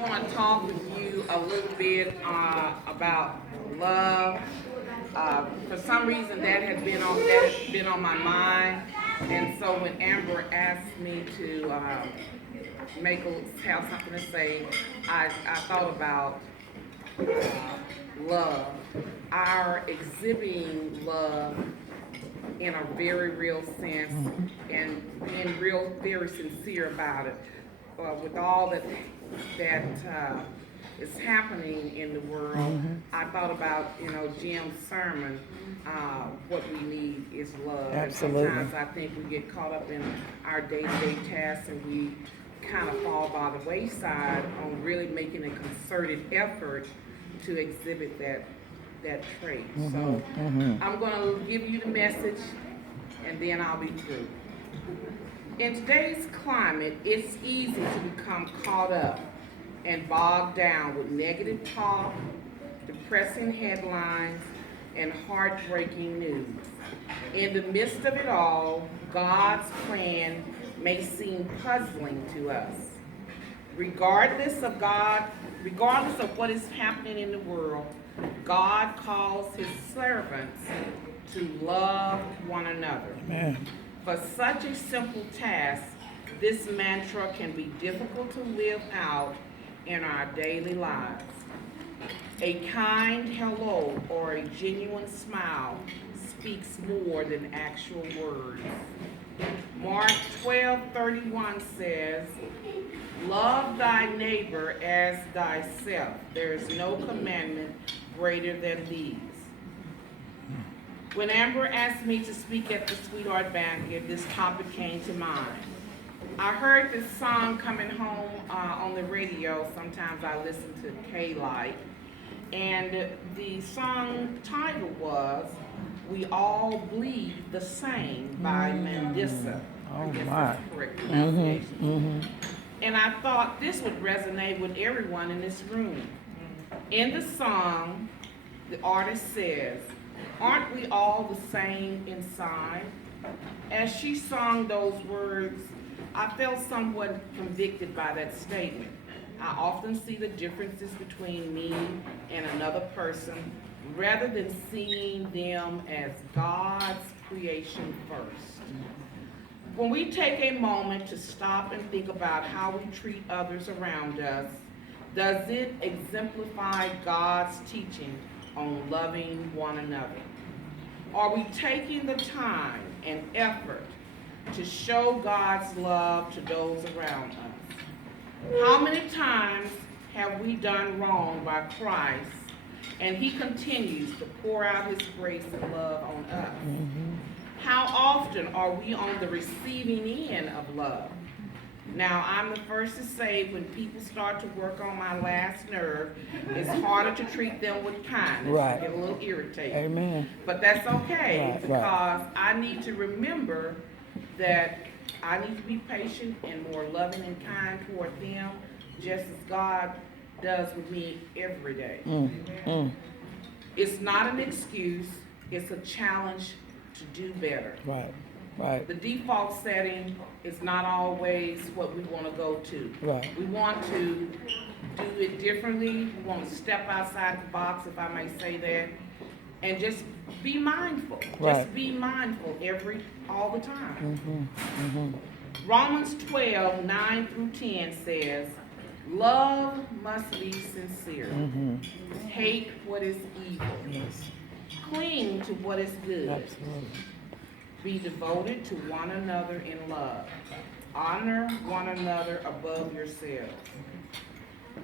I want to talk with you a little bit about love. For some reason, that has been on my mind, and so when Amber asked me to have something to say, I thought about love. Our exhibiting love in a very real sense and being real, very sincere about it. With all that is happening in the world, I thought about Jim's sermon. What we need is love. Absolutely. And sometimes I think we get caught up in our day-to-day tasks and we kind of fall by the wayside on really making a concerted effort to exhibit that trait. So I'm going to give you the message and then I'll be through. In today's climate, it's easy to become caught up and bogged down with negative talk, depressing headlines, and heartbreaking news. In the midst of it all, God's plan may seem puzzling to us. Regardless of what is happening in the world, God calls his servants to love one another. Amen. For such a simple task, this mantra can be difficult to live out in our daily lives. A kind hello or a genuine smile speaks more than actual words. Mark 12:31 says, "Love thy neighbor as thyself. There is no commandment greater than these." When Amber asked me to speak at the Sweetheart Banquet, this topic came to mind. I heard this song coming home on the radio. Sometimes I listen to K-Light. And the song title was "We All Bleed the Same" by Mandisa. Oh, I guess my. that's the correct pronunciation. And I thought this would resonate with everyone in this room. In the song, the artist says, "Aren't we all the same inside?" As she sung those words, I felt somewhat convicted by that statement. I often see the differences between me and another person rather than seeing them as God's creation first. When we take a moment to stop and think about how we treat others around us, does it exemplify God's teaching on loving one another? Are we taking the time and effort to show God's love to those around us? How many times have we done wrong by Christ and he continues to pour out his grace and love on us? How often are we on the receiving end of love? Now, I'm the first to say when people start to work on my last nerve, it's harder to treat them with kindness. Right. I get a little irritated. Amen. But that's okay Right. because I need to remember that I need to be patient and more loving and kind toward them, just as God does with me every day. It's not an excuse, it's a challenge to do better. Right. Right. The default setting is not always what we want to go to. Right. We want to do it differently. We want to step outside the box, if I may say that, and just be mindful. Right. Just be mindful all the time. Romans 12:9-10 says, "Love must be sincere. Hate what is evil. Yes. Cling to what is good. Absolutely. Be devoted to one another in love. Honor one another above yourselves."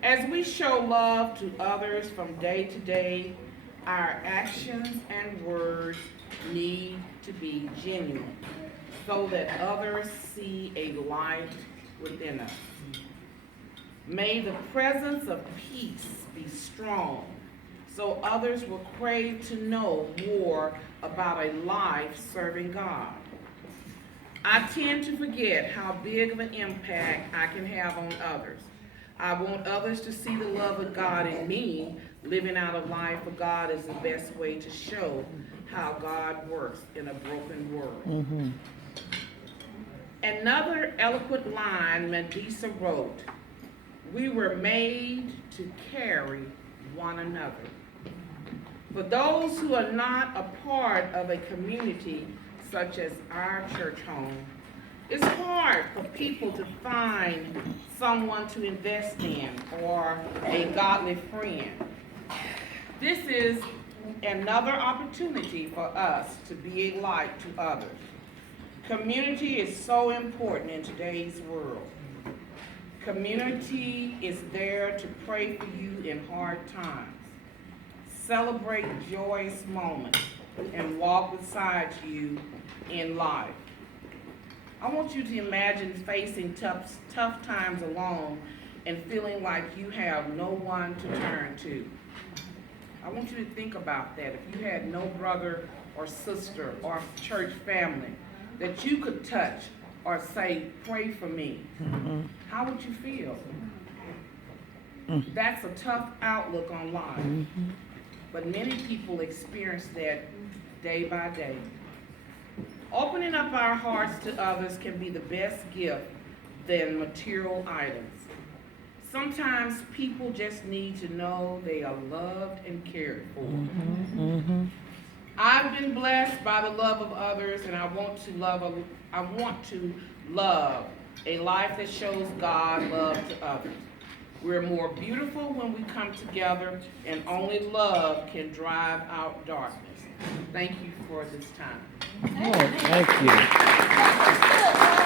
As we show love to others from day to day, our actions and words need to be genuine so that others see a light within us. May the presence of peace be strong so others will crave to know more about a life serving God. I tend to forget how big of an impact I can have on others. I want others to see the love of God in me. Living out a life for God is the best way to show how God works in a broken world. Another eloquent line Mandisa wrote, We were made to carry one another. For those who are not a part of a community such as our church home, it's hard for people to find someone to invest in or a godly friend. This is another opportunity for us to be a light to others. Community is so important in today's world. Community is there to pray for you in hard times, celebrate joyous moments, and walk beside you in life. I want you to imagine facing tough times alone and feeling like you have no one to turn to. I want you to think about that. If you had no brother or sister or church family that you could touch or say, pray for me, how would you feel? That's a tough outlook on life. But many people experience that day by day. Opening up our hearts to others can be the best gift than material items. Sometimes people just need to know they are loved and cared for. I've been blessed by the love of others, and I want to love a life that shows God love to others. We're more beautiful when we come together, and only love can drive out darkness. Thank you for this time. Oh, thank you.